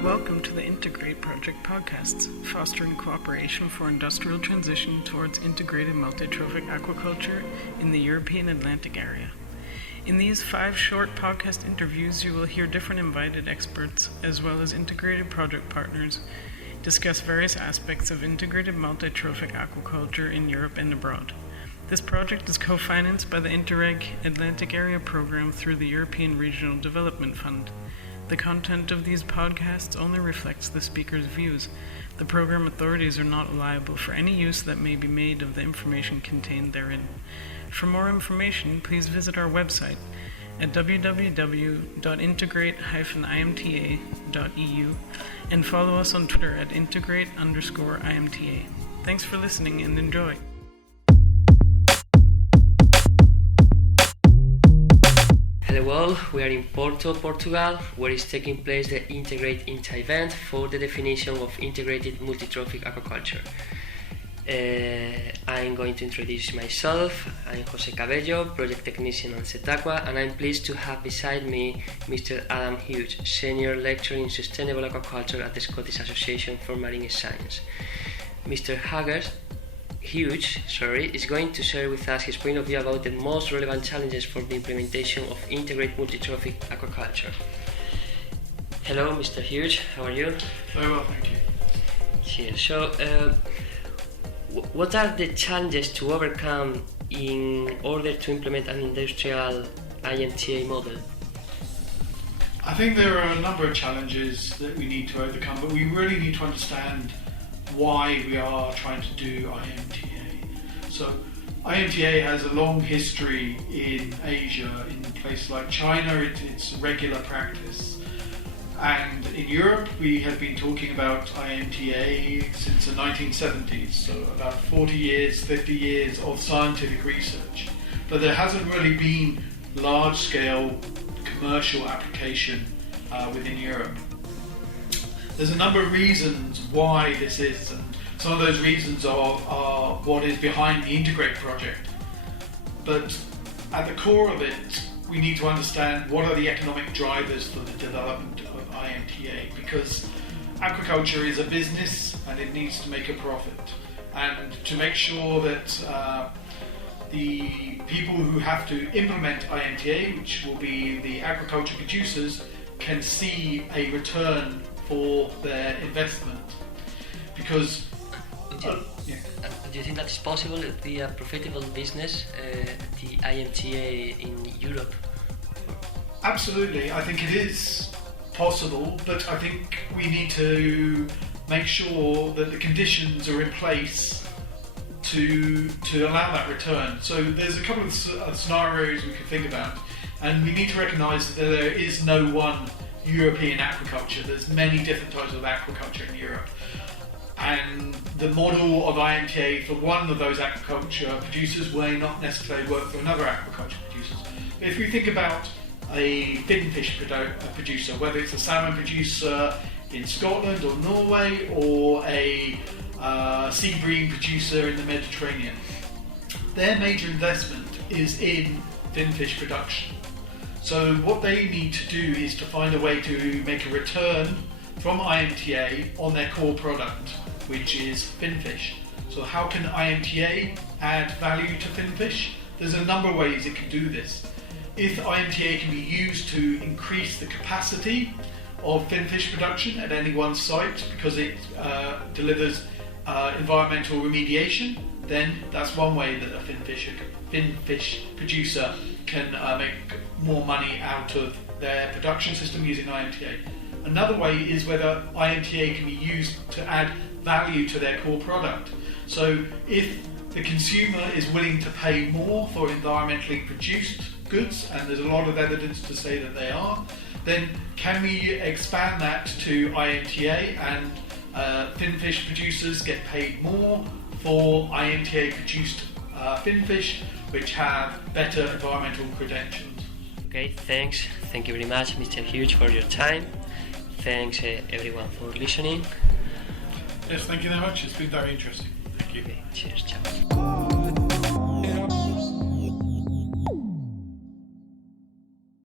Welcome to the INTEGRATE Project podcasts, fostering cooperation for industrial transition towards integrated multi-trophic aquaculture in the European Atlantic area. In these 5 short podcast interviews, you will hear different invited experts, as well as integrated project partners, discuss various aspects of integrated multi-trophic aquaculture in Europe and abroad. This project is co-financed by the Interreg Atlantic Area Program through the European Regional Development Fund. The content of these podcasts only reflects the speaker's views. The program authorities are not liable for any use that may be made of the information contained therein. For more information, please visit our website at www.integrate-imta.eu and follow us on Twitter at integrate_IMTA. Thanks for listening and enjoy. Hello all, we are in Porto, Portugal, where is taking place the INTEGRATE IMTA event for the definition of integrated multi-trophic aquaculture. I'm going to introduce myself. I'm Jose Cabello, project technician on CTAQUA, and I'm pleased to have beside me Mr. Hughes, senior lecturer in Sustainable Aquaculture at the Scottish Association for Marine Science. Mr. Hughes is going to share with us his point of view about the most relevant challenges for the implementation of integrated multi-trophic aquaculture. Hello, Mr. Hughes, how are you? Very well, thank you. Cheers. So, what are the challenges to overcome in order to implement an industrial IMTA model? I think there are a number of challenges that we need to overcome, but we really need to understand why we are trying to do IMTA. So IMTA has a long history in Asia. In places like China, it's regular practice. And in Europe, we have been talking about IMTA since the 1970s, so about 40 years, 50 years of scientific research. But there hasn't really been large-scale commercial application within Europe. There's a number of reasons why this is, and some of those reasons are what is behind the INTEGRATE project. But at the core of it, we need to understand what are the economic drivers for the development of IMTA, because aquaculture is a business and it needs to make a profit. And to make sure that the people who have to implement IMTA, which will be the aquaculture producers, can see a return for their investment. Because do you think that's possible to be a profitable business, the IMTA in Europe? Absolutely, I think it is possible, but I think we need to make sure that the conditions are in place to allow that return. So there's a couple of scenarios we could think about, and we need to recognise that there is no one European aquaculture. There's many different types of aquaculture in Europe, and the model of IMTA for one of those aquaculture producers may not necessarily work for another aquaculture producers. If we think about a finfish producer, whether it's a salmon producer in Scotland or Norway, or a sea bream producer in the Mediterranean, their major investment is in finfish production. So what they need to do is to find a way to make a return from IMTA on their core product, which is finfish. So how can IMTA add value to finfish? There's a number of ways it can do this. If IMTA can be used to increase the capacity of finfish production at any one site because it delivers environmental remediation, then that's one way that a finfish producer can make more money out of their production system using IMTA. Another way is whether IMTA can be used to add value to their core product. So if the consumer is willing to pay more for environmentally produced goods, and there's a lot of evidence to say that they are, then can we expand that to IMTA, and finfish producers get paid more for IMTA produced finfish, which have better environmental credentials. Okay, thanks. Thank you very much, Mr. Hughes, for your time. Thanks everyone for listening. Yes, thank you very much. It's been very interesting. Thank you. Okay, cheers, ciao.